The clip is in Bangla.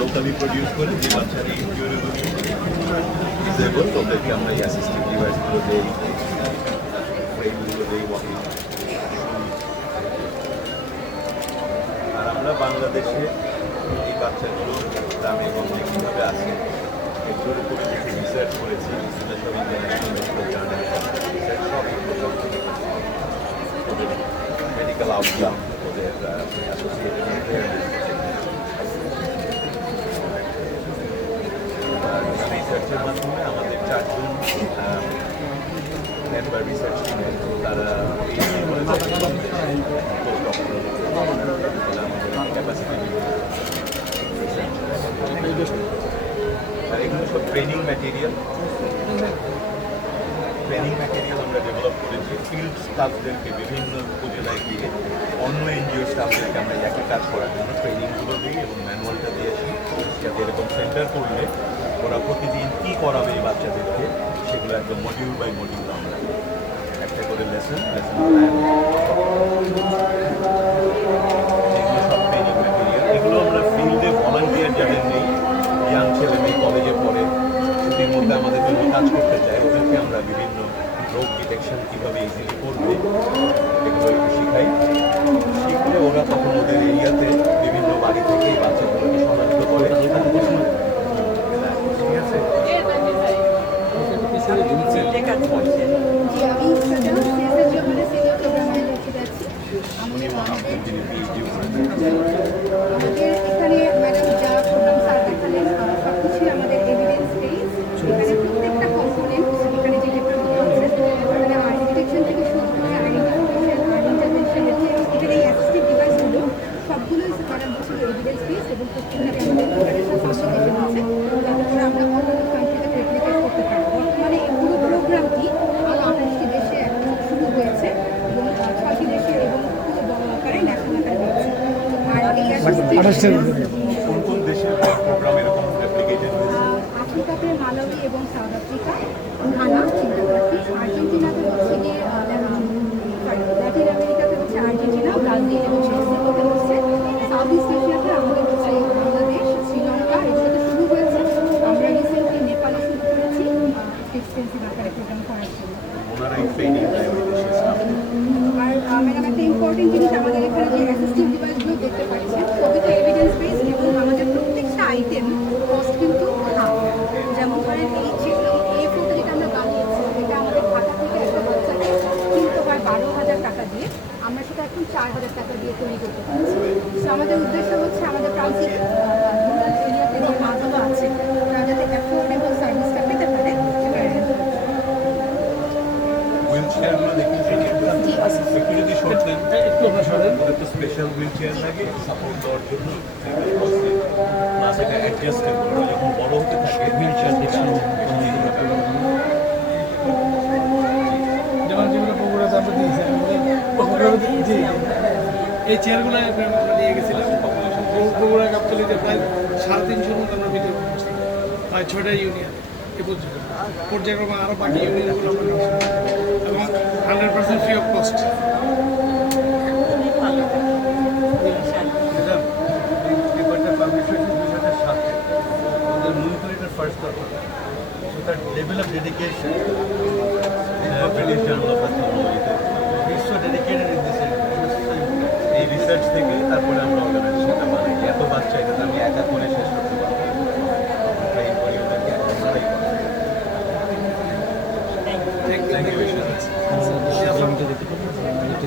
লোকালি প্রডিউস করে যে বাচ্চারা ইনকিউরেবল ডিসেবল ওদেরকে আমরা এই অ্যাসিস্টিভ ডিভাইসগুলো দিই, ব্রেইনগুলো দিই, ওয়াকিং। আর আমরা বাংলাদেশে এই বাচ্চাগুলো গ্রামে গঞ্জে কীভাবে আছে এগুলোর উপরে কিছু রিসার্চ করেছি, সেটা সব ইন্টারন্যাশনাল মেডিকেল জার্নাল রিসার্চ সব ওদের মেডিকেল আউটকাম, ওদের অ্যাসোসিয়েটেড রিসার্চের মাধ্যমে আমাদের 4 জন নেটওয়ার্ক রিসার্চ টিমে তারা এগুলো সব ট্রেনিং ম্যাটেরিয়াল আমরা ডেভেলপ করেছি ফিল্ড স্টাফদেরকে বিভিন্ন উপজেলায় গিয়ে অন্য এনজিও স্টাফদেরকে আমরা একই কাজ করার জন্য ট্রেনিংগুলো দিই এবং ম্যানুয়ালটা দিয়েছি, যাতে এরকম সেন্টার করলে ওরা প্রতিদিন কী করাবে এই বাচ্চাদেরকে সেগুলো একদম মডিউল বাই মডিউল আমরা একটা করে লেসন প্ল্যান, এগুলো সব ট্রেনিং ম্যাটেরিয়াল। এগুলো আমরা ফিল্ডে ভলান্টিয়ার যাদের নেই, ইয়াং ছেলে মেয়ে কলেজে পড়ে ছুটির মধ্যে আমাদের জন্য কাজ করতে চায়, ওদেরকে আমরা বিভিন্ন রোগ ডিটেকশন কীভাবে ইজিলি করবে এগুলো একটু শিখাই। শিখলে ওরা তখন ওদের এরিয়াতে বিভিন্ন বাড়ি থেকে এই বাচ্চাগুলোকে শনাক্ত করে। ঠিক আছে, আমাদের এখানে ম্যাডাম যা প্রোগ্রাম স্যার দেখালেন সবকিছুই আমাদের এভিডেন্স বেস। এখানে প্রত্যেকটা কম্পোনেন্ট এখানে যে ডেভেলপ হচ্ছে এখানে আর্লি ডিটেকশন থেকে শুরু করে আইডেন্টিফিকেশন আর ইন্টারভেনশন এখানে এই অ্যাসিস্টিভ ডিভাইসগুলো সবগুলোই ম্যাডাম বলছিল এভিডেন্স বেস এবং প্রত্যেকটাকে আমাদের ইন্টারন্যাশনাল সার্টিফিকেশন আছে, যাতে করে আমরা অন্যান্য কান্ট্রিতে রেপ্লিকেট করতে পারি। বর্তমানে এই পুরো প্রোগ্রামটি আরও 28টি দেশে শুরু হয়েছে এবং 6টি দেশে এবং খুব বড় আকারে ন্যাশনাল আকারে হয়েছে। আর এই কোন কোন দেশের প্রোগ্রাম এরকম রেপ্লিকেটেড হয়েছে? আফ্রিকাতে মালাউই এবং সাউথ আফ্রিকা, ঘানা, চিন্তাগ্রাফি, আর্জেন্টিনাতে হচ্ছে গিয়ে ল্যাটিন আমেরিকাতে হচ্ছে আর্জেন্টিনা, ব্রাজিল এবং মেক্সিকোতে হচ্ছে, সাউথ ইস্ট এশিয়াতে আমাদের হচ্ছে বাংলাদেশ, শ্রীলঙ্কা এগুলোতে শুরু হয়েছে। আমরা রিসেন্টলি নেপালে শুরু করেছি এক্সপেন্সিভ আকারে প্রোগ্রাম করার জন্য। ওনারা এই ট্রেনিং দেয় ওই দেশের স্টাফদের। আর ম্যাডাম একটা ইম্পর্টেন্ট জিনিস আমাদের এখানে যে অ্যাসিস্টিভ ডিভাইসগুলো দেখতে পাচ্ছেন সবই তো এভিডেন্স বেস এবং আমাদের প্রত্যেকটা আইটেম কস্ট কিন্তু হাফ। যেমন ধরেন এই ফটো যেটা আমরা বানিয়েছি এটা আমাদের ঢাকা থেকে একটা বাচ্চাকে কিনতে হয় 12,000 টাকা দিয়ে, আমরা সেটা এখন 4,000 টাকা দিয়ে তৈরি করতে পারছি। তো আমাদের উদ্দেশ্য হচ্ছে আমাদের প্রান্তিক রুরাল এরিয়াতে যে মাগুলো আছে তারা যাতে অ্যাফোর্ডেবল সার্ভিসটা পেতে পারে হুইল চেয়ারগুলো দেখেছি একটু যদি সরতেন, ওদের তো স্পেশাল হুইল চেয়ার লাগে সাপোর্ট দেওয়ার জন্য, প্লাস এটা অ্যাডজাস্টেবল, ওরা যখন বড় হতে থাকে হুইল চেয়ার দেখছেন যেমন যেগুলো বগুড়াতে আমরা দিয়েছি এই চেয়ারগুলো নিয়ে গেছিলাম বগুড়া গাবতলীতে প্রায় 350 মতো আমরা বিতরণ করছি, প্রায় 6টা ইউনিয়ন এ পর্যন্ত পর্যায়ক্রমে আরও বাকি ইউনিয়নগুলো আমরা করছি এবং 100% free of cost. level of dedication British Journal of Pathology is so dedicated in this area. এই রিসার্চ থেকে তারপরে আমরা